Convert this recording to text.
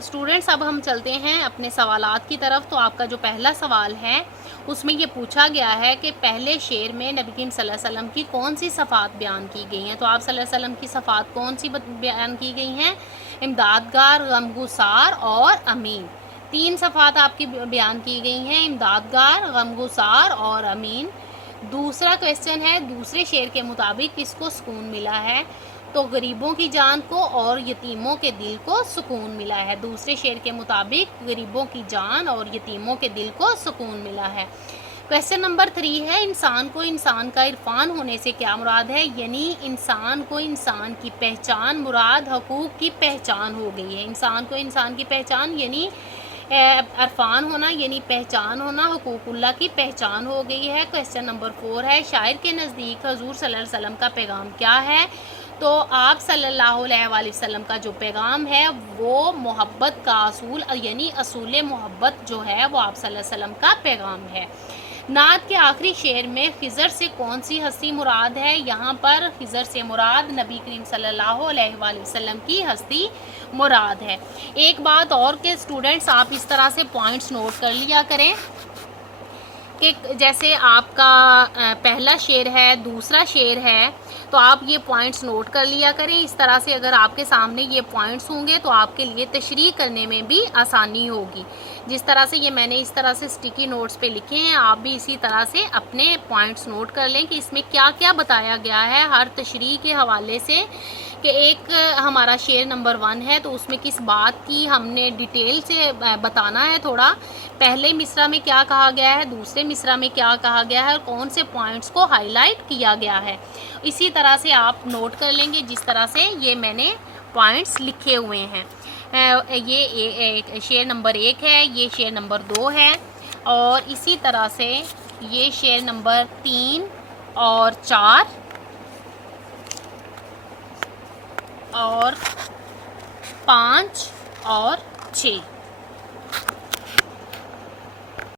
Students اب ہم چلتے ہیں اپنے سوالات کی طرف. تو آپ کا جو پہلا سوال ہے اس میں یہ پوچھا گیا ہے کہ پہلے شعر میں نبی کریم صلی اللہ علیہ وسلم کی کون سی صفات بیان کی گئی ہیں. تو آپ صلی اللہ علیہ وسلم کی صفات کون سی بیان کی گئی ہیں؟ امدادگار، غمگسار اور امین. 3 صفات آپ کی بیان کی گئی ہیں، امدادگار، غمگسار اور امین. دوسرا کویسچن ہے، دوسرے شعر کے مطابق کس کو سکون ملا ہے؟ تو غریبوں کی جان کو اور یتیموں کے دل کو سکون ملا ہے. دوسرے شعر کے مطابق غریبوں کی جان اور یتیموں کے دل کو سکون ملا ہے. کویسچن نمبر 3 ہے، انسان کو انسان کا عرفان ہونے سے کیا مراد ہے؟ یعنی انسان کو انسان کی پہچان مراد حقوق کی پہچان ہو گئی ہے. انسان کو انسان کی پہچان یعنی عرفان ہونا، یعنی پہچان ہونا، حقوق اللہ کی پہچان ہو گئی ہے. کویسچن نمبر 4 ہے، شاعر کے نزدیک حضور صلی اللہ علیہ وسلم کا پیغام کیا ہے؟ تو آپ صلی اللہ علیہ وآلہ وسلم کا جو پیغام ہے وہ محبت کا اصول، یعنی اصول محبت جو ہے وہ آپ صلی اللہ علیہ وسلم کا پیغام ہے. نعت کے آخری شعر میں خضر سے کون سی ہستی مراد ہے؟ یہاں پر خضر سے مراد نبی کریم صلی اللہ علیہ وآلہ وسلم کی ہستی مراد ہے. ایک بات اور کہ اسٹوڈنٹس آپ اس طرح سے پوائنٹس نوٹ کر لیا کریں کہ جیسے آپ کا پہلا شعر ہے، دوسرا شعر ہے، تو آپ یہ پوائنٹس نوٹ کر لیا کریں. اس طرح سے اگر آپ کے سامنے یہ پوائنٹس ہوں گے تو آپ کے لیے تشریح کرنے میں بھی آسانی ہوگی. جس طرح سے یہ میں نے اس طرح سے اسٹکی نوٹس پہ لکھے ہیں، آپ بھی اسی طرح سے اپنے پوائنٹس نوٹ کر لیں کہ اس میں کیا کیا بتایا گیا ہے ہر تشریح کے حوالے سے. کہ ایک ہمارا شعر نمبر 1 ہے تو اس میں کس بات کی ہم نے ڈیٹیل سے بتانا ہے تھوڑا. پہلے مصرع میں کیا کہا گیا ہے، دوسرے مصرع میں کیا کہا گیا ہے اور کون سے پوائنٹس کو ہائی لائٹ کیا گیا ہے. اسی طرح سے آپ نوٹ کر لیں گے جس طرح سے یہ میں نے پوائنٹس لکھے ہوئے ہیں. یہ شعر نمبر 1 ہے، یہ شعر نمبر 2 ہے، اور اسی طرح سے یہ شعر نمبر 3 اور 4 اور 5 اور 6.